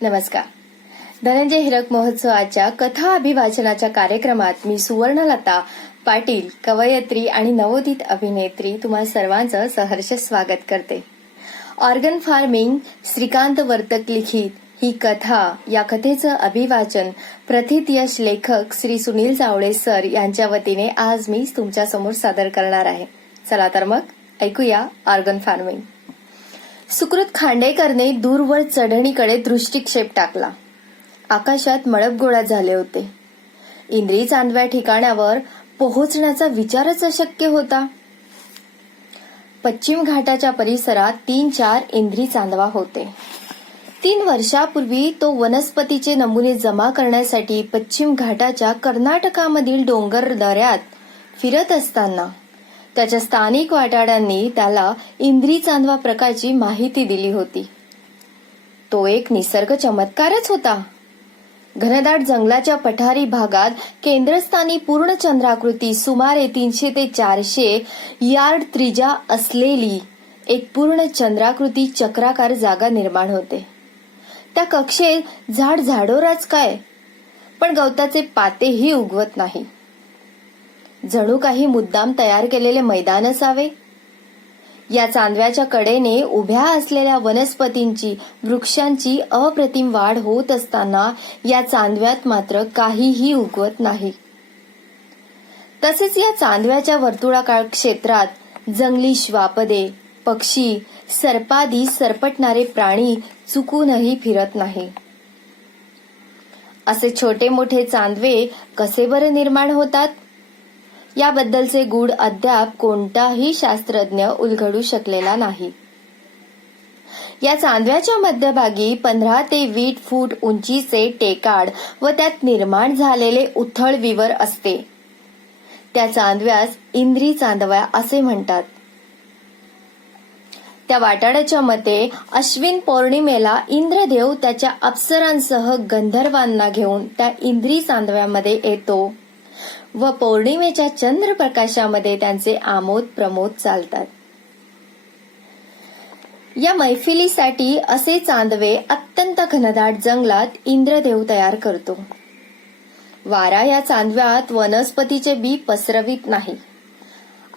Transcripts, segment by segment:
नमस्कार. धनंजय हिरक महोत्सवाच्या कथा अभिवाचनाच्या कार्यक्रमात मी सुवर्णलता पाटील, कवयित्री आणि नवोदित अभिनेत्री तुम्हा सर्वांचं सहर्ष स्वागत करते. ऑर्गन फार्मिंग श्रीकांत वर्तक लिखित ही कथा, या कथेचं अभिवाचन प्रथित यश लेखक श्री सुनील जावळे सर यांच्या वतीने आज मी तुमच्या समोर सादर करणार आहे. चला तर मग ऐकूया ऑर्गन फार्मिंग. सुकृत खांडेकरने दूरवर चढणीकडे दृष्टिक्षेप टाकला. आकाशात मळभ गोळा झाले होते. इंद्री चांदव्या ठिकाणावर पोहोचण्याचा विचारच अशक्य होता. पश्चिम घाटाच्या परिसरात 3-4 इंद्री चांदवा होते. 3 वर्षापूर्वी तो वनस्पतीचे नमुने जमा करण्यासाठी पश्चिम घाटाच्या कर्नाटकामधील डोंगर दऱ्यात फिरत असताना त्याच्या स्थानिक वाटाड्यांनी त्याला इंद्री चांदवा प्रकारची माहिती दिली होती. तो एक निसर्ग चमत्कारच होता. घनदाट जंगलाच्या पठारी भागात केंद्रस्थानी पूर्ण चंद्राकृती सुमारे 300 ते 400 यार्ड त्रिज्या असलेली एक पूर्ण चंद्राकृती चक्राकार जागा निर्माण होते. त्या कक्षेत झाडझाडोराच काय, पण गवताचे पातेही उगवत नाही. जणू काही मुद्दाम तयार केलेले मैदान असावे. या चांदव्याच्या कडेने उभ्या असलेल्या वनस्पतींची, वृक्षांची अप्रतिम वाढ होत असताना या चांदव्यात मात्र काहीही उगवत नाही. तसेच या चांदव्याच्या वर्तुळाकार क्षेत्रात जंगली श्वापदे, पक्षी, सर्पादी सरपटणारे प्राणी चुकूनही फिरत नाही. असे छोटे मोठे चांदवे कसे बरे निर्माण होतात, याबद्दलचे गूढ अद्याप कोणताही शास्त्रज्ञ उलगडू शकलेला नाही. या चांदव्याच्या मध्यभागी 15 ते 20 फूट उंचीचे टेकाड व त्यात निर्माण झालेले उथळ विवर असते. त्या चांदव्यास इंद्री चांदव्या असे म्हणतात. त्या वाटाड्याच्या मते अश्विन पौर्णिमेला इंद्रदेव त्याच्या अप्सरांसह गंधर्वांना घेऊन त्या इंद्री चांदव्यामध्ये येतो व पौर्णिमेच्या चंद्रप्रकाशामध्ये त्यांचे आमोद प्रमोद चालतात. या मैफिलीसाठी असे चांदवे अत्यंत घनदाट जंगलात इंद्रदेव तयार करतो. वारा या चांदव्यात वनस्पतीचे बी पसरवित नाही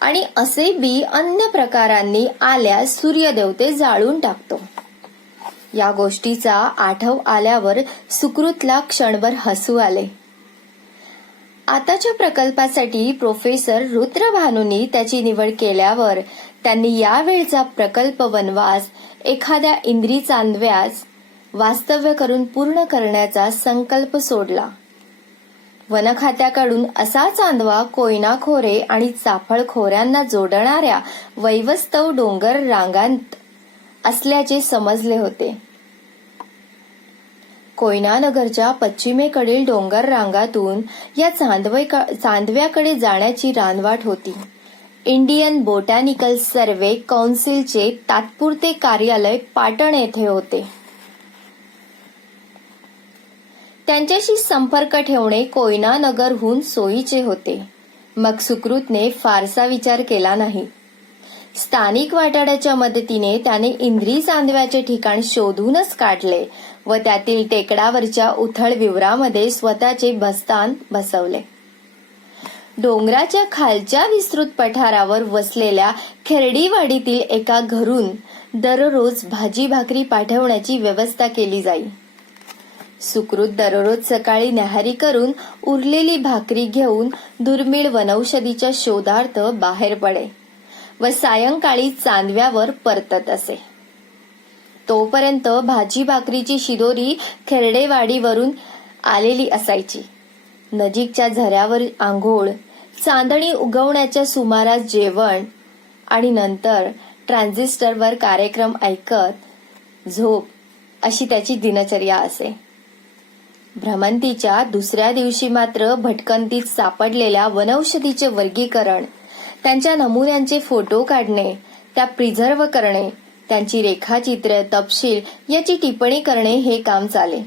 आणि असे बी अन्य प्रकारांनी आल्यास सूर्यदेव ते जाळून टाकतो. या गोष्टीचा आठव आल्यावर सुकृतला क्षणभर हसू आले. आताच्या प्रकल्पासाठी प्रोफेसर रुद्रभानूंनी त्याची निवड केल्यावर त्यांनी यावेळचा प्रकल्प वनवास एखाद्या इंद्री चांदव्यास वास्तव्य करून पूर्ण करण्याचा संकल्प सोडला. वनखात्याकडून असा चांदवा कोयना खोरे आणि चाफळ खोऱ्यांना जोडणाऱ्या वैवस्तव डोंगर रांगांत असल्याचे समजले होते. कोयनानगरच्या पश्चिमेकडील डोंगर रांगातून या चांदव्याकडे जाण्याची रानवाट होती. इंडियन बोटॅनिकल सर्व्हे कौन्सिलचे तात्पुरते कार्यालय पाटण येथे होते. त्यांच्याशी संपर्क ठेवणे कोयनानगरहून सोयीचे होते. मग सुकृतने फारसा विचार केला नाही. स्थानिक वाटाड्याच्या मदतीने त्याने इंद्री चांदव्याचे ठिकाण शोधूनच काढले व त्यातील टेकडावरच्या उथळ विवरामध्ये स्वतःचे बस्तान बसवले. डोंगराच्या खालच्या विस्तृत पठारावर वसलेल्या खेरडीवाडीतील एका घरून दररोज भाजी भाकरी पाठवण्याची व्यवस्था केली जाई. सुकृत दररोज सकाळी न्याहारी करून उरलेली भाकरी घेऊन दुर्मिळ वनौषधीच्या शोधार्थ बाहेर पडे व सायंकाळी चांदव्यावर परतत असे. तोपर्यंत भाजी भाकरीची शिदोरी खेरडेवाडीवरून आलेली असायची. नजीकच्या झऱ्यावर आंघोळ, चांदणी उगवण्याच्या सुमारास जेवण आणि नंतर ट्रान्झिस्टरवर कार्यक्रम ऐकत झोप अशी त्याची दिनचर्या असे. भ्रमंतीच्या दुसऱ्या दिवशी मात्र भटकंतीत सापडलेल्या वनौषधीचे वर्गीकरण, त्यांच्या नमुन्यांचे फोटो काढणे, त्या प्रिझर्व्ह करणे, त्यांची रेखाचित्र, तपशील याची टिप्पणी करणे हे काम चाले.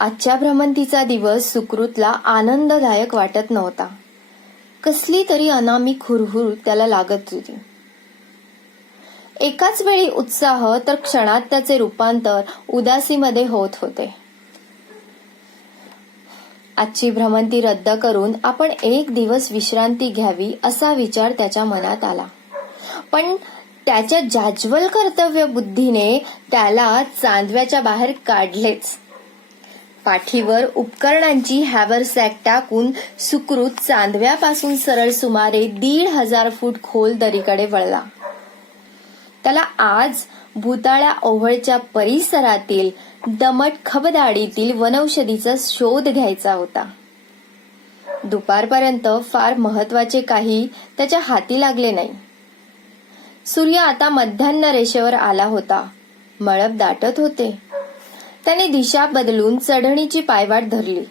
आजच्या भ्रमंतीचा दिवस सुकृतला आनंददायक वाटत नव्हता. कसली तरी अनामी हुरहुर त्याला लागत होती. एकाच वेळी उत्साह तर क्षणात त्याचे रूपांतर उदासीमध्ये होत होते. आजची भ्रमंती रद्द करून आपण एक दिवस विश्रांती घ्यावी असा विचार त्याच्या मनात आला. पण त्याच्या जाज्वल कर्तव्य बुद्धीने त्याला चांदव्याच्या बाहेर काढलेच. पाठीवर उपकरणांची हॅवरसॅक टाकून सुकृत चांदव्यापासून सरळ सुमारे 1,500 फूट खोल दरीकडे वळला. त्याला आज भुताळ्या ओव्हळच्या परिसरातील दमट खबदाडीतील वनौषधीचा शोध घ्यायचा होता. दुपारपर्यंत फार महत्वाचे काही त्याच्या हाती लागले नाही. सूर्य आता मध्यान्ह रेषेवर आला होता. मळब दाटत होते. त्याने दिशा बदलून चढणीची पायवाट धरली.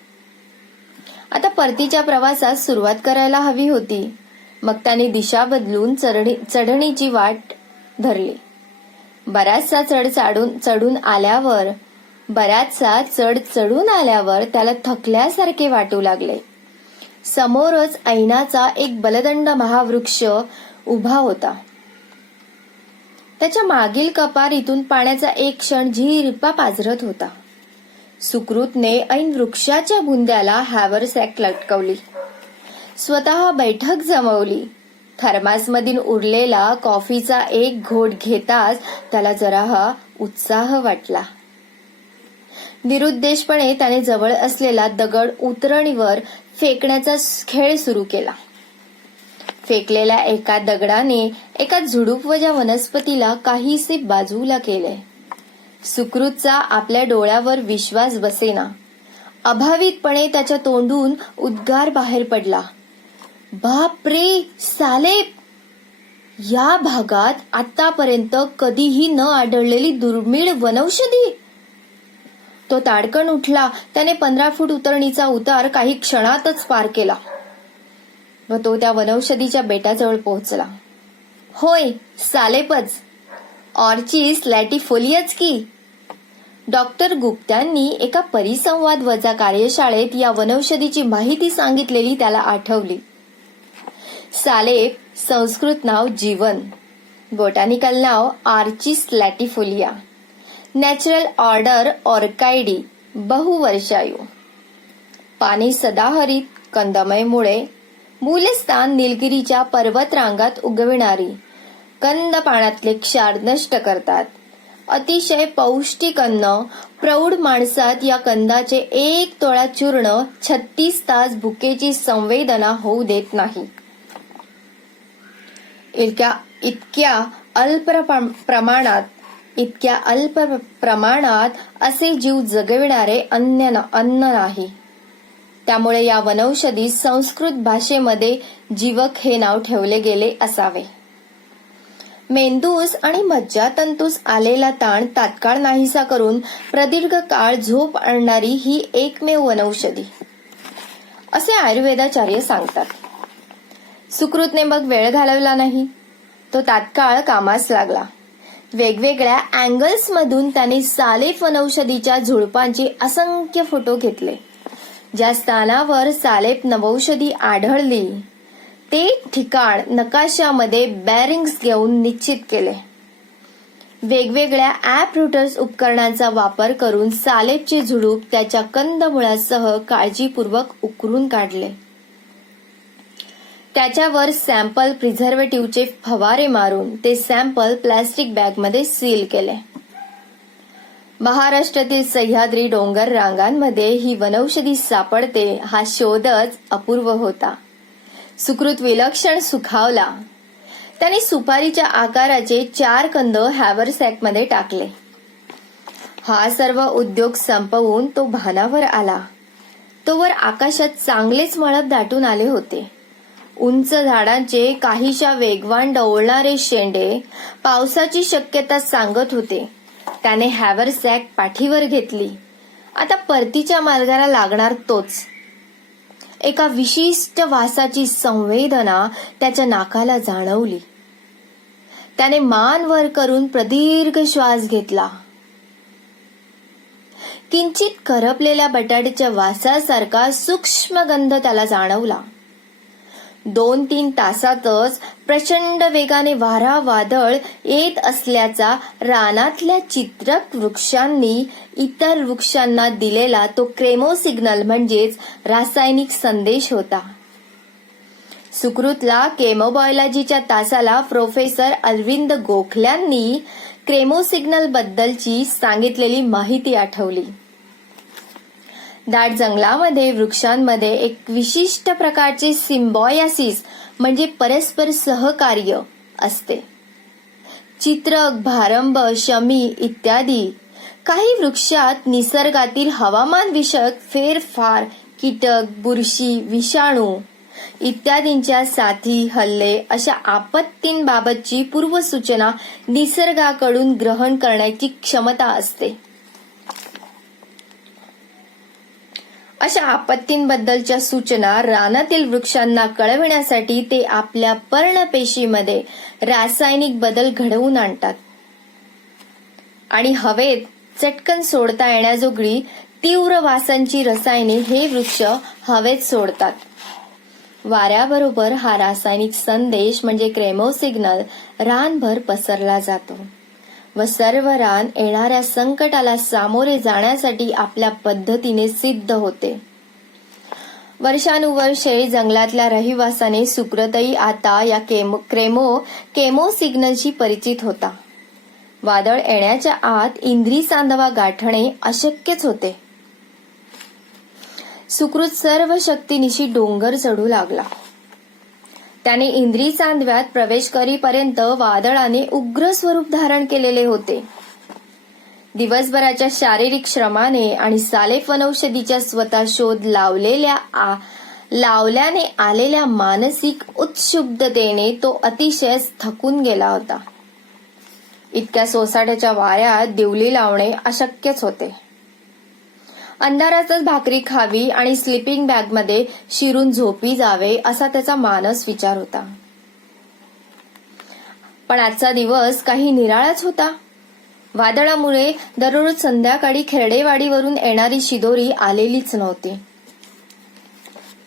आता परतीच्या प्रवासास सुरुवात करायला हवी होती. मग त्याने दिशा बदलून चढणीची वाट धरली. बराचसा चढ चढून आल्यावर त्याला थकल्यासारखे वाटू लागले. समोरच ऐनाचा एक बलदंड महावृक्ष उभा होता. त्याच्या मागील कपारीतून पाण्याचा एक क्षण झिरपा पाझरत होता. सुकृतने ऐन वृक्षाच्या बुंद्याला हॅवरसॅक लटकवली. स्वतः बैठक जमवली. थर्मासमधील उरलेला कॉफीचा एक घोट घेताच त्याला जरा उत्साह वाटला. निरुद्देशपणे त्याने जवळ असलेला दगड उतरणीवर फेकण्याचा खेळ सुरू केला. फेकलेल्या एका दगडाने एका झुडूपवजा वनस्पतीला काहीसे बाजूला केले. सुकृतचा आपल्या डोळ्यावर विश्वास बसेना. अभावितपणे त्याच्या तोंडून उद्गार बाहेर पडला. बापरे सालेब! या भागात आतापर्यंत कधीही न आढळलेली दुर्मिळ वनौषधी. तो ताडकन उठला. त्याने 15 फूट उतरणीचा उतार काही क्षणातच पार केला व तो त्या वनौषधीच्या बेटाजवळ पोहोचला. होय, सालेपच. ऑर्चिस लॅटिफोलियाच की. डॉक्टर गुप्त्यांनी एका परिसंवाद वजा कार्यशाळेत या वनौषधीची माहिती सांगितलेली त्याला आठवली. सालेप संस्कृत नाव जीवन, बोटॅनिकल नाव आर्चिस लॅटिफोलिया, नॅचरल ऑर्डर ऑर्कायडी, बहुवर्षायू. पाणी सदाहरित, कंदमय मुळे, मूलस्थान निलगिरीच्या पर्वतरांगात उगविणारी. कंद पाण्यातले क्षार नष्ट करतात. अतिशय पौष्टिक अन्न. प्रौढ माणसात या कंदाचे 1 तोळा चूर्ण 36 तास भुकेची संवेदना होऊ देत नाही. इतक्या अल्प प्रमाणात असे जीव जगविणारे अन्न नाही. त्यामुळे या वनौषधी संस्कृत भाषेमध्ये जीवक हे नाव ठेवले गेले असावे. मेंदूस आणि मज्जातंतूस आलेला ताण तात्काळ नाहीसा करून प्रदीर्घ काळ झोप आणणारी ही एकमेव वनौषधी असे आयुर्वेदाचार्य सांगतात. सुकृतने मग वेळ घालवला नाही. तो तात्काळ कामास लागला. वेगवेगळ्या अँगल्स मधून त्याने सालेप वनौषधीच्या झुडपांचे असंख्य फोटो घेतले. ज्या स्थानावर सालेप नवौषधी आढळली ते ठिकाण नकाशामध्ये बॅरिंग्स घेऊन निश्चित केले. वेगवेगळ्या ॲपरूटर्स उपकरणांचा वापर करून सालेपचे झुडूप त्याच्या कंदमुळासह काळजीपूर्वक उकरून काढले. त्याच्यावर सॅम्पल प्रिझर्वेटिव्हचे फवारे मारून ते सॅम्पल प्लास्टिक बॅगमध्ये सील केले. महाराष्ट्रातील सह्याद्री डोंगर रांगांमध्ये ही वनौषधी सापडते हा शोधच अपूर्व होता. सुकृत विलक्षण सुखावला. त्याने सुपारीच्या आकाराचे 4 कंद हॅवरसॅकमध्ये टाकले. हा सर्व उद्योग संपवून तो भानावर आला. तोवर आकाशात चांगलेच मळब दाटून आले होते. उंच झाडांचे काहीशा वेगवान डवळणारे शेंडे पावसाची शक्यता सांगत होते. त्याने हॅवरसॅक पाठीवर घेतली. आता परतीच्या मार्गाला लागणार तोच. एका विशिष्ट वासाची संवेदना त्याच्या नाकाला जाणवली. त्याने मान वर करून प्रदीर्घ श्वास घेतला. किंचित करपलेल्या बटाट्याच्या वासासारखा सूक्ष्म गंध त्याला जाणवला. 2-3 तासातच प्रचंड वेगाने वारा वादळ येत असल्याचा रानातल्या चित्रक वृक्षांनी इतर वृक्षांना दिलेला तो क्रेमो सिग्नल म्हणजेच रासायनिक संदेश होता. सुकृतला केमोबायोलॉजीच्या तासाला प्रोफेसर अरविंद गोखल्यांनी क्रेमो सिग्नल बद्दलची सांगितलेली माहिती आठवली. दाट जंगलामध्ये वृक्षांमध्ये एक विशिष्ट प्रकारचे सिम्बायोसिस म्हणजे परस्पर सहकार्य असते. चित्रक, भारंभ, शमी इत्यादी काही वृक्षात निसर्गातील हवामान विषयक फेरफार, कीटक, बुरशी, विषाणू इत्यादींच्या साथी, हल्ले अशा आपत्तींबाबतची पूर्वसूचना निसर्गाकडून ग्रहण करण्याची क्षमता असते. अशा आपत्तींबद्दलच्या सूचना रानातील वृक्षांना कळविण्यासाठी ते आपल्या पर्णपेशीमध्ये रासायनिक बदल घडवून आणतात आणि हवेत चटकन सोडता येण्याजोगळी तीव्र वासांची रसायने हे वृक्ष हवेत सोडतात. वाऱ्याबरोबर हा रासायनिक संदेश म्हणजे क्रेमो सिग्नल रानभर पसरला जातो व सर्व रान येणाऱ्या संकटाला सामोरे जाण्यासाठी आपल्या पद्धतीने सिद्ध होते. वर्षानुवर्षे जंगलातल्या रहिवासाने सुकृतही आता या केमो सिग्नलशी परिचित होता. वादळ येण्याच्या आत इंद्री चांदवा गाठणे अशक्यच होते. सुकृत सर्व शक्तीनिशी डोंगर चढू लागला. त्याने इंद्री चांदव्यात प्रवेश करीपर्यंत वादळाने उग्र स्वरूप धारण केलेले होते. दिवसभराच्या शारीरिक श्रमाने आणि सालेफ वनौषधीच्या स्वतः शोध लावल्याने आलेल्या मानसिक उत्क्षुब्धतेने तो अतिशय थकून गेला होता. इतक्या सोसाट्याच्या वाऱ्यात दिवली लावणे अशक्यच होते. अंधारातच भाकरी खावी आणि स्लीपिंग बॅगमध्ये शिरून झोपी जावे असा त्याचा मानस विचार होता. पण आजचा दिवस काही निराळाच होता. वादळामुळे दररोज संध्याकाळी खेरडेवाडीवरून येणारी शिदोरी आलेलीच नव्हती.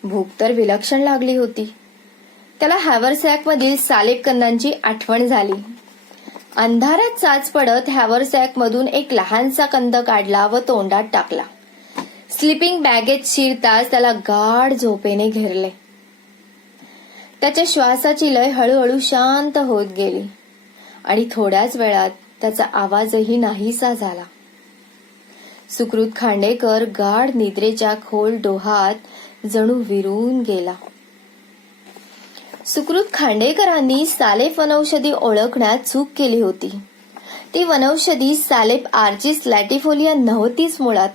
भूक तर विलक्षण लागली होती. त्याला हॅव्हरसॅकमधील सालेब कंदांची आठवण झाली. अंधारात चाच पडत हॅव्हरसॅकमधून एक लहानसा कंद काढला व तोंडात टाकला. स्लीपिंग बॅगेत शिरताच त्याला गाढ झोपेने घेरले. त्याच्या श्वासाची लय हळूहळू शांत होत गेली आणि थोड्याच वेळात त्याचा आवाजही नाहीसा झाला. सुकृत खांडेकर गाढ निद्रेच्या खोल डोहात जणू विरून गेला. सुकृत खांडेकरांनी सालेफ वनौषधी ओळखण्यात चूक केली होती. ती वनौषधी सालेफ आर्चिस लॅटिफोलिया नव्हतीच मुळात,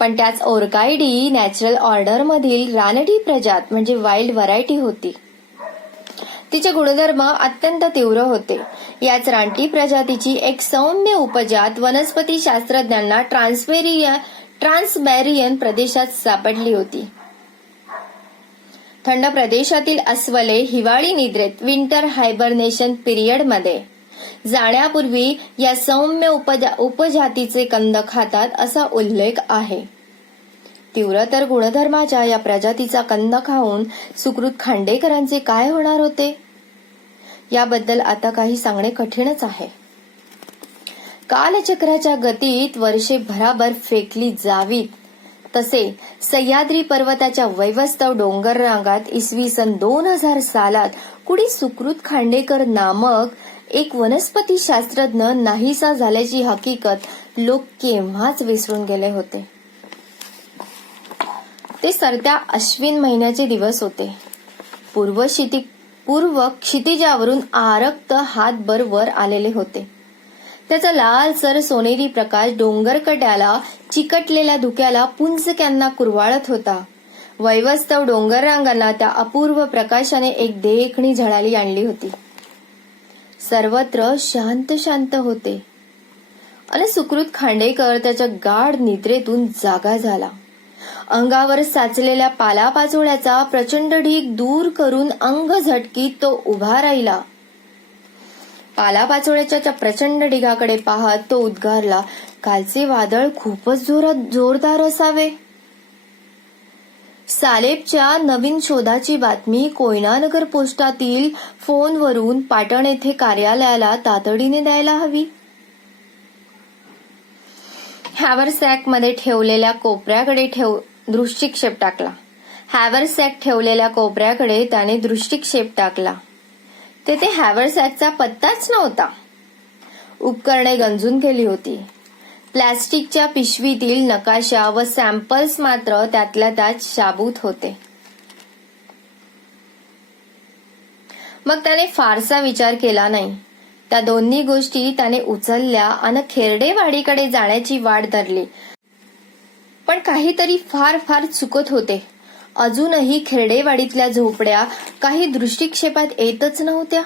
पण त्याच ओर्कायडी नॅचरल ऑर्डर मधील रानटी प्रजात म्हणजे वाईल्ड व्हरायटी होती. तिचे गुणधर्म अत्यंत तीव्र होते. याच रानटी प्रजातीची एक सौम्य उपजात वनस्पती शास्त्रज्ञांना ट्रान्सबॅरियन प्रदेशात सापडली होती. थंड प्रदेशातील अस्वले हिवाळी निद्रेत विंटर हायबरनेशन पिरियड मध्ये जाण्यापूर्वी या सौम्य उपजातीचे कंद खातात असा उल्लेख आहे. तीव्रतर गुणधर्माच्या या प्रजातीचा कंद खाऊन सुकृत खांडेकरांचे काय होणार होते याबद्दल आता काही सांगणे कठीणच आहे. कालचक्राच्या गतीत वर्षे भराभर फेकली जावीत तसे सह्याद्री पर्वताच्या वैवस्तव डोंगर रांगात इसवी सन 2000 सालात कुणी सुकृत खांडेकर नामक एक वनस्पती शास्त्रज्ञ नाहीसा झाल्याची हकीकत लोक केव्हाच विसरून गेले होते. ते सरत्या अश्विन महिन्याचे दिवस होते. पूर्व क्षितिजावरून आरक्त हातभर वर आलेले होते. त्याचा लालसर सोनेरी प्रकाश डोंगरकड्याला चिकटलेल्या धुक्याला पुंजक्यांना कुरवाळत होता. वैवस्तव डोंगर रांगांना त्या अपूर्व प्रकाशाने एक देखणी झळाली आणली होती. सर्वत्र शांत शांत होते आणि सुकृत खांडेकर त्याच्या गाढ निद्रेतून जागा झाला. अंगावर साचलेल्या पालापाचोळ्याचा प्रचंड ढीग दूर करून अंग झटकीत तो उभा राहिला. पालापाचोळ्याच्या प्रचंड ढिगाकडे पाहत तो उद्गारला, कालचे वादळ खूपच जोरदार असावे. सालेबच्या नवीन शोधाची बातमी कोयनानगर पोस्टातील फोनवरून पाटण येथे कार्यालयाला तातडीने द्यायला हवी. हॅवरसॅकमध्ये ठेवलेल्या कोपऱ्याकडे दृष्टिक्षेप टाकला. हॅवरसॅक ठेवलेल्या कोपऱ्याकडे त्याने दृष्टिक्षेप टाकला. तेथे हॅवरसॅकचा पत्ताच नव्हता. उपकरणे गंजून गेली होती. प्लॅस्टिकच्या पिशवीतील नकाशा व सॅम्पल्स मात्र त्यातल्या त्यात शाबूत होते. मग त्याने फारसा विचार केला नाही. त्या दोन्ही गोष्टी त्याने उचलल्या आणि खेरडेवाडीकडे जाण्याची वाट धरली. पण काहीतरी फार फार चुकत होते. अजूनही खेरडेवाडीतल्या झोपड्या काही दृष्टिक्षेपात येतच नव्हत्या.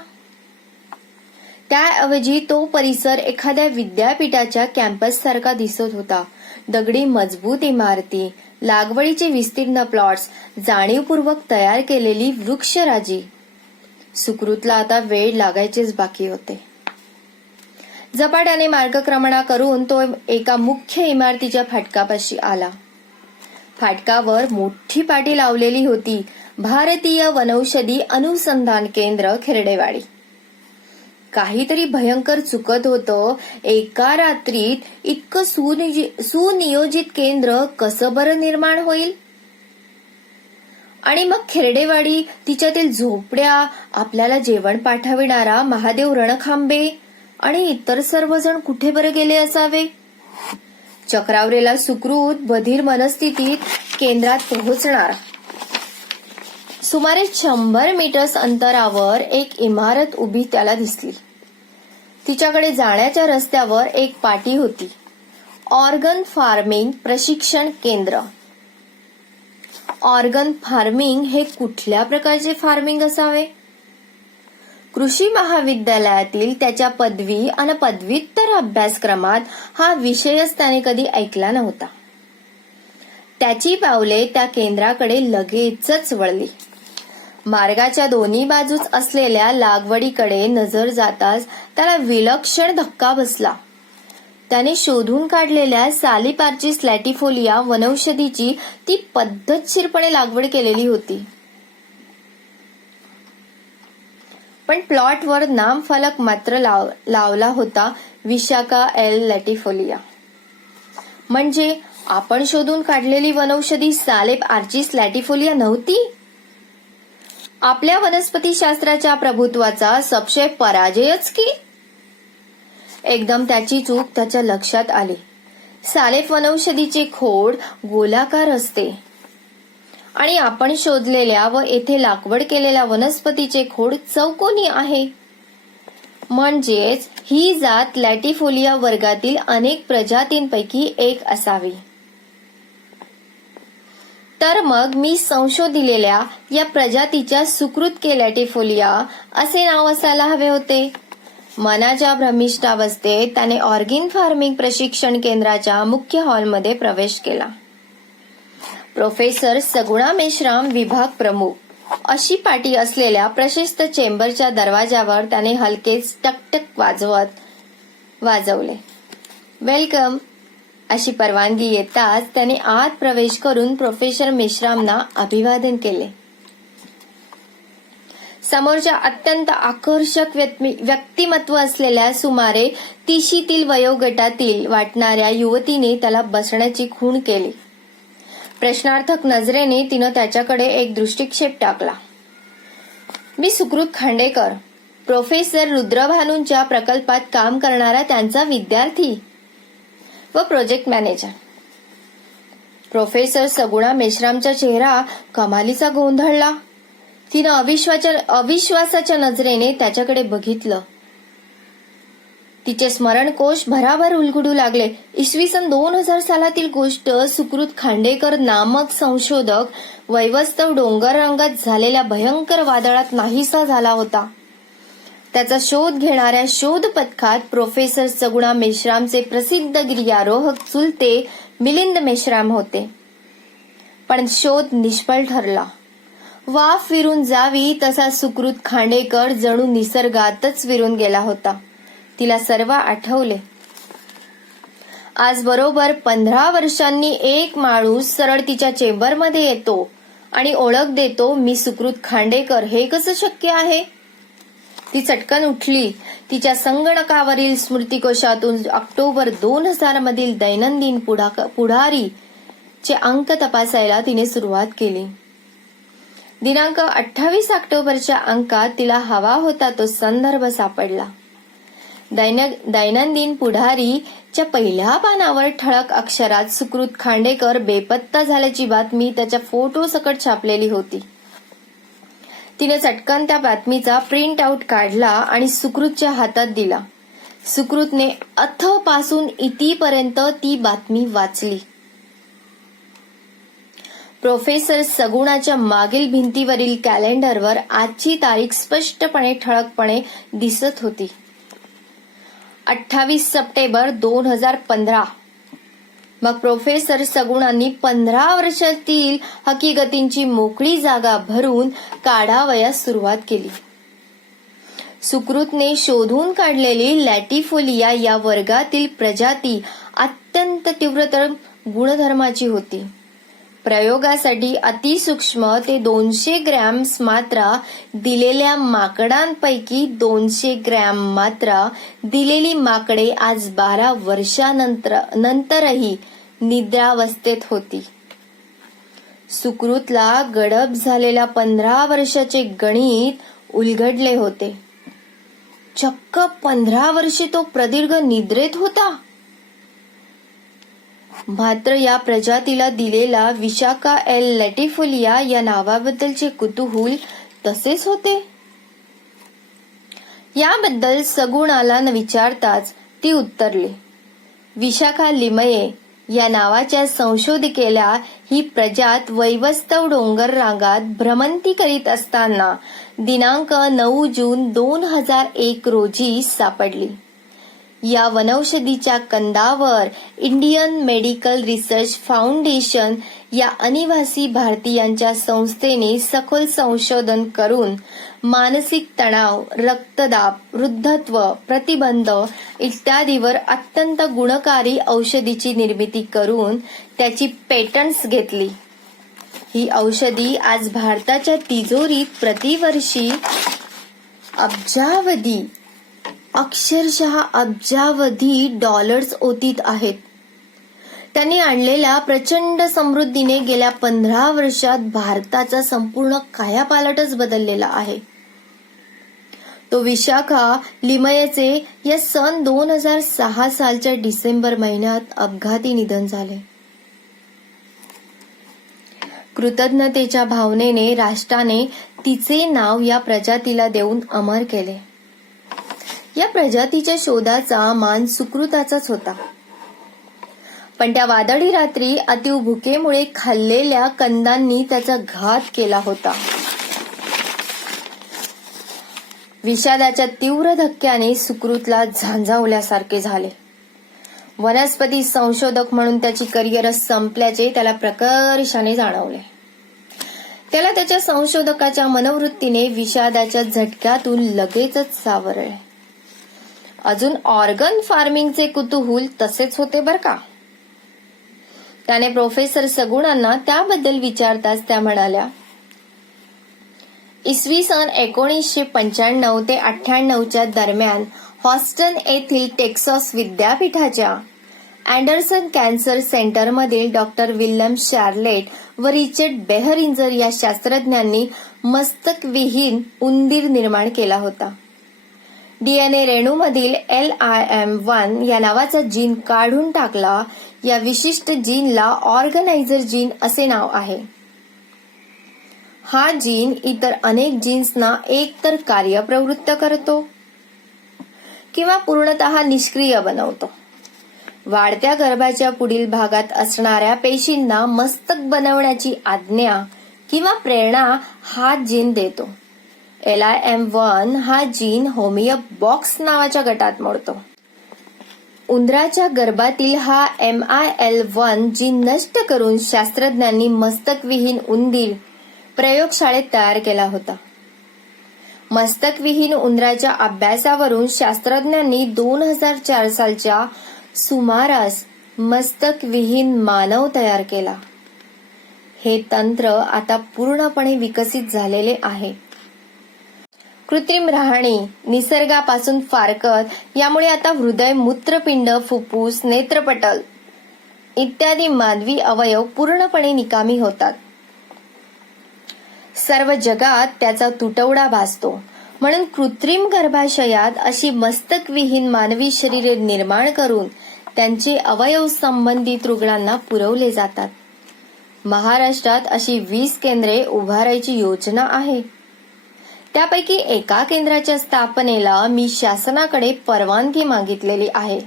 त्याऐवजी तो परिसर एखाद्या विद्यापीठाच्या कॅम्पस सारखा दिसत होता. दगडी मजबूत इमारती, लागवडीचे विस्तीर्ण प्लॉट्स, जाणीवपूर्वक तयार केलेली वृक्षराजी. सुकृतला आता वेळ लागायचेच बाकी होते. झपाट्याने मार्गक्रमणा करून तो एका मुख्य इमारतीच्या फाटकापाशी आला. फाटकावर मोठी पाटी लावलेली होती, भारतीय वनौषधी अनुसंधान केंद्र, खेरडेवाडी. काहीतरी भयंकर चुकत होतं. एका रात्रीत इतकं सुनियोजित केंद्र कसं बरं निर्माण होईल? आणि मग खेरडेवाडी, तिच्यातील झोपड्या, आपल्याला जेवण पाठविणारा महादेव रणखांबे आणि इतर सर्वजण कुठे बरं गेले असावे? चक्रावलेला सुकृत बधीर मनस्थितीत केंद्रात पोहोचणार. सुमारे 100 मीटर्स अंतरावर एक इमारत उभी त्याला दिसली. तिच्याकडे जाण्याच्या रस्त्यावर एक पाटी होती. ऑर्गन फार्मिंग प्रशिक्षण केंद्र. ऑर्गन फार्मिंग हे कुठल्या प्रकारचे फार्मिंग असावे? कृषी महाविद्यालयातील त्याच्या पदवी आणि पदव्युत्तर अभ्यासक्रमात हा विषयच त्याने कधी ऐकला नव्हता. त्याची पावले त्या केंद्राकडे लगेचच वळली. मार्गाच्या दोन्ही बाजूस असलेल्या लागवडीकडे नजर जाताच त्याला विलक्षण धक्का बसला. त्याने शोधून काढलेल्या सालीपार्चिस लॅटिफोलिया वनौषधीची ती पद्धतशीरपणे लागवड केलेली होती. पण प्लॉटवर नामफलक मात्र लावला होता, विशाखा एल लॅटिफोलिया. म्हणजे आपण शोधून काढलेली वनौषधी सालेब आर्चिस लॅटिफोलिया नव्हती. आपल्या वनस्पती शास्त्राच्या प्रभुत्वाचा सपशे पराजयच की. एकदम त्याची चूक त्याच्या लक्षात आली. सालेब वनौषधीचे खोड गोलाकार असते आणि आपण शोधलेल्या व येथे लागवड केलेल्या वनस्पतीचे खोड चौकोनी आहे. म्हणजेच ही जात लॅटिफोलिया वर्गातील अनेक प्रजातींपैकी एक असावी. तर मग मी संशोधिलेल्या या प्रजातीच्या सुकृत के लॅटिफोलिया असे नाव असायला हवे होते. मनाच्या भ्रमिष्ठावस्थेत त्याने ऑर्गन फार्मिंग प्रशिक्षण केंद्राच्या मुख्य हॉलमध्ये प्रवेश केला. प्रोफेसर सगुणा मेश्राम, विभाग प्रमुख अशी पाटी असलेल्या प्रशस्त चेंबरच्या दरवाजावर त्याने हलकेच टकटक वाजवले. वेलकम अशी परवानगी येताच त्याने आत प्रवेश करून प्रोफेसर मेश्रामना अभिवादन केले. समोरच्या अत्यंत आकर्षक व्यक्तिमत्व असलेल्या सुमारे 30तील वयोगटातील वाटणाऱ्या युवतीने त्याला बसण्याची खूण केली. प्रश्नार्थक नजरेने तिनं त्याच्याकडे एक दृष्टिक्षेप टाकला. मी सुकृत खांडेकर, प्रोफेसर रुद्रभानूंच्या प्रकल्पात काम करणारा त्यांचा विद्यार्थी व प्रोजेक्ट मॅनेजर. प्रोफेसर सगुणा मेश्रामचा चेहरा कमालीचा गोंधळला. तिनं अविश्वासाच्या नजरेने त्याच्याकडे बघितलं. तिचे स्मरणकोश भराभर उलगडू लागले. इसवी सन 2000 सालातील गोष्ट. सुकृत खांडेकर नामक संशोधक वैवस्तव डोंगर रंगात झालेल्या भयंकर वादळात नाहीसा झाला होता. त्याचा शोध घेणाऱ्या शोध पथकात प्रोफेसर सगुणा मेश्रामचे प्रसिद्ध गिर्यारोहक चुलते मिलिंद मेश्राम होते. पण शोध निष्फळ ठरला. वाफ विरून जावी तसा सुकृत खांडेकर जणू निसर्गातच विरून गेला होता. तिला सर्व आठवले. आज बरोबर 15 वर्षांनी एक माणूस सरळ तिच्या चेंबरमध्ये येतो आणि ओळख देतो, मी सुकृत खांडेकर, हे कसं शक्य आहे? ती चटकन उठली. तिच्या संगणकावरील स्मृतिकोशातून ऑक्टोबर 2000 मधील दैनंदिन पुढारीचे अंक तपासायला तिने सुरुवात केली. दिनांक 28 ऑक्टोबरच्या अंकात तिला हवा होता तो संदर्भ सापडला. दैनंदिन पुढारीच्या पहिल्या पानावर ठळक अक्षरात सुकृत खांडेकर बेपत्ता झाल्याची बातमी त्याच्या फोटो सकट छापलेली होती. तिने चटकन त्या बातमीचा प्रिंट आउट काढला आणि सुकृतच्या हातात दिला. सुकृतने अथ पासून इतीपर्यंत ती बातमी वाचली. प्रोफेसर सगुणाच्या मागील भिंतीवरील कॅलेंडरवर आजची तारीख स्पष्टपणे ठळकपणे दिसत होती. 28 सप्टेंबर 2015. मग प्रोफेसर सगुणांनी 15 वर्षातील हकीकतींची मोकळी जागा भरून काढावयास सुरुवात केली. सुकृतने शोधून काढलेली लॅटिफोलिया या वर्गातील प्रजाती अत्यंत तीव्रतर गुणधर्माची होती. प्रयोगासाठी अतिसूक्ष्म ते 200 ग्रॅम्स मात्रा दिलेल्या माकडांपैकी 200 ग्रॅम मात्रा दिलेली माकडे आज 12 वर्षानंतरही निद्रावस्थेत होती. सुकृतला गडप झालेल्या 15 वर्षाचे गणित उलगडले होते. चक्क 15 वर्षे तो प्रदीर्घ निद्रेत होता. मात्र या प्रजातीला दिलेला विशाखा एल लॅटिफोलिया या नावाबद्दलचे कुतूहल तसेच होते. याबद्दल सगुणाला न विचारताच ती उत्तरली. विशाखा लिमये या नावाच्या संशोधिकेला ही प्रजात वैवस्तव डोंगर रांगात भ्रमंती करीत असताना दिनांक 9 जून 2001 रोजी सापडली. या वनौषधीच्या कंदावर इंडियन मेडिकल रिसर्च फाउंडेशन या अनिवासी भारतीयांच्या संस्थेने सखोल संशोधन करून मानसिक तणाव, रक्तदाब, वृद्धत्व प्रतिबंध इत्यादीवर अत्यंत गुणकारी औषधीची निर्मिती करून त्याची पेटंट्स घेतली. ही औषधी आज भारताच्या तिजोरीत प्रतिवर्षी अक्षरशः अब्जावधी डॉलर्स ओतीत आहेत. त्यांनी आणलेल्या प्रचंड समृद्धीने गेल्या 15 वर्षात भारताचा संपूर्ण कायापालटच बदललेला आहे. तो विशाखा लिमयेचे या सन 2006 सालच्या डिसेंबर महिन्यात अपघाती निधन झाले. कृतज्ञतेच्या भावनेने राष्ट्राने तिचे नाव या प्रजातीला देऊन अमर केले. या प्रजातीच्या शोधाचा मान सुकृताचाच होता. पण त्या वादळी रात्री अतीव भुकेमुळे खाल्लेल्या कंदांनी त्याचा घात केला होता. विषादाच्या तीव्र धक्क्याने सुकृतला झांझावल्यासारखे झाले. वनस्पती संशोधक म्हणून त्याची करिअरच संपल्याचे त्याला प्रकर्षाने जाणवले. त्याला त्याच्या संशोधकाच्या मनोवृत्तीने विषादाच्या झटक्यातून लगेचच सावरले. अजून ऑर्गन फार्मिंगचे कुतूहल तसेच होते बर का. त्याने प्रोफेसर सगुणांना त्याबद्दल विचारताच त्या म्हणाल्या, इसवी सन 1995 ते 98च्या दरम्यान हॉस्टन येथील टेक्सास विद्यापीठाच्या अँडरसन कॅन्सर सेंटरमधील डॉक्टर विल्यम शार्लेट व रिचर्ड बेहरिंजर या शास्त्रज्ञांनी मस्तकविहीन उंदीर निर्माण केला होता. डीएनए रेणूमधील LIM1 या नावाचा जीन काढून टाकला. या विशिष्ट जीनला ऑर्गनायझर जीन असे नाव आहे. हा जीन इतर अनेक जीन्सना एकतर कार्यप्रवृत्त करतो किंवा पूर्णतः निष्क्रिय बनवतो. वाढत्या गर्भाच्या पुढील भागात असणाऱ्या पेशींना मस्तक बनवण्याची आज्ञा किंवा प्रेरणा हा जीन देतो. LIM1 हा जीन होमियो बॉक्स नावाच्या गटात मोडतो. उंदराच्या गर्भातील हा MIL1 जीन नष्ट करून शास्त्रज्ञांनी मस्तकविहीन उंदीर प्रयोगशाळेत तयार केला होता. मस्तकविहीन उंदराच्या अभ्यासावरून शास्त्रज्ञांनी 2004 सालच्या सुमारास मस्तकविहीन मानव तयार केला. हे तंत्र आता पूर्णपणे विकसित झालेले आहे. कृत्रिम राहणी, निसर्गापासून फारकत यामुळे आता हृदय, मूत्रपिंड, फुफ्फुस, नेत्रपटल इत्यादी मानवी अवयव पूर्णपणे निकामी होतात. सर्व जगात त्याचा तुटवडा भासतो. म्हणून कृत्रिम गर्भाशयात अशी मस्तकविहीन मानवी शरीरे निर्माण करून त्यांचे अवयव संबंधित रुग्णांना पुरवले जातात. महाराष्ट्रात अशी 20 केंद्रे उभारायची योजना आहे. त्यापैकी एका केंद्राच्या स्थापनेला मी शासनाकडे परवानगी मागितलेली आहे.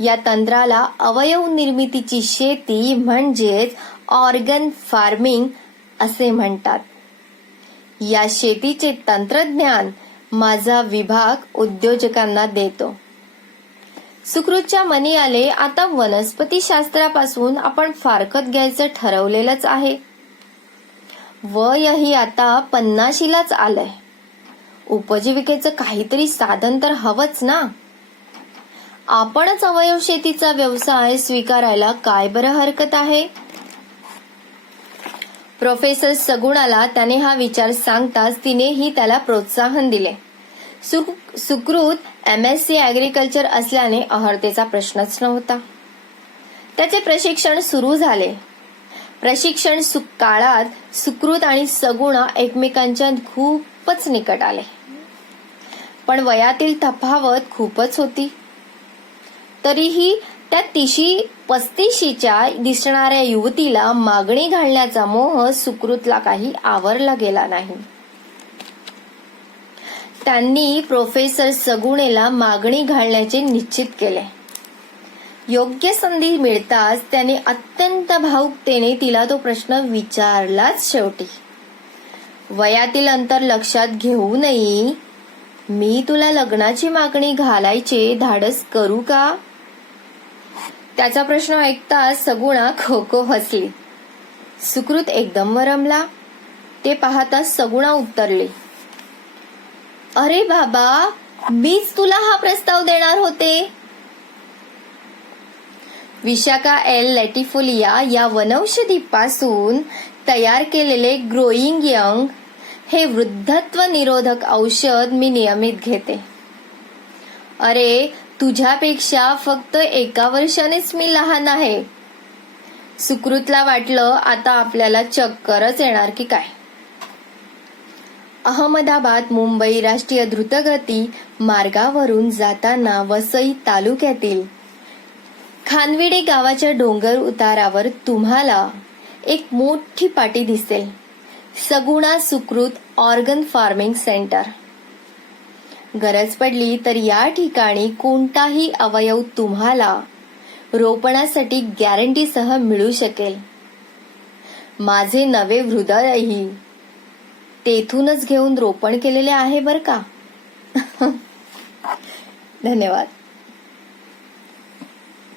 या तंत्राला अवयव निर्मितीची शेती म्हणजेच ऑर्गन फार्मिंग असे म्हणतात. या शेतीचे तंत्रज्ञान माझा विभाग उद्योजकांना देतो. सुकृतच्या मनी आले, आता वनस्पती शास्त्रापासून आपण फारकत घ्यायचं ठरवलेलंच आहे. वयही आता 50शीलाच आलंय. उपजीविकेचं काहीतरी साधन तर हवंच ना. आपणच अवयव शेतीचा व्यवसाय स्वीकारायला काय बरं हरकत आहे. प्रोफेसर सगुणाला त्याने हा विचार सांगताच तिनेही त्याला प्रोत्साहन दिले. सुकृत MSc ऍग्रिकल्चर असल्याने अहर्तेचा प्रश्नच नव्हता. त्याचे प्रशिक्षण सुरू झाले. प्रशिक्षण काळात सुकृत आणि सगुणा एकमेकांच्या खूपच निकट आले. पण वयातील तफावत खूपच होती. तरीही त्या 30-35च्या दिसणाऱ्या युवतीला मागणी घालण्याचा मोह सुकृतला काही आवरला गेला नाही. त्यांनी प्रोफेसर सगुणेला मागणी घालण्याचे निश्चित केले. योग्य संधी मिळताच त्याने अत्यंत भावुकतेने तिला तो प्रश्न विचारलाच. शेवटी वयातील अंतर लक्षात घेऊनही मी तुला लग्नाची मागणी घालायचे धाडस करू का? त्याचा प्रश्न ऐकताच सगुणा खो खो हसली. सुकृत एकदम वरमला. ते पाहताच सगुणा उत्तरली, अरे बाबा, मीच तुला हा प्रस्ताव देणार होते. विशाखा एल लॅटिफोलिया या वनौषधीपासून तयार केलेले ग्रोईंग यंग हे वृद्धत्व निरोधक औषध मी नियमित घेते. अरे, तुझ्यापेक्षा फक्त 1 वर्षानेच मी लहान आहे. सुकृतला वाटलं आता आपल्याला चक्करच येणार की काय. अहमदाबाद मुंबई राष्ट्रीय द्रुतगती मार्गावरून जाताना वसई तालुक्यातील खानविडे गावाच्या डोंगर उतारावर तुम्हाला एक मोठी पाटी दिसेल. सगुणा सुकृत ऑर्गन फार्मिंग सेंटर. गरज पडली तर या ठिकाणी कोणताही अवयव तुम्हाला रोपणासाठी गॅरंटीसह मिळू शकेल. माझे नवे हृदयही तेथूनच घेऊन रोपण केलेले आहे बरं का. धन्यवाद.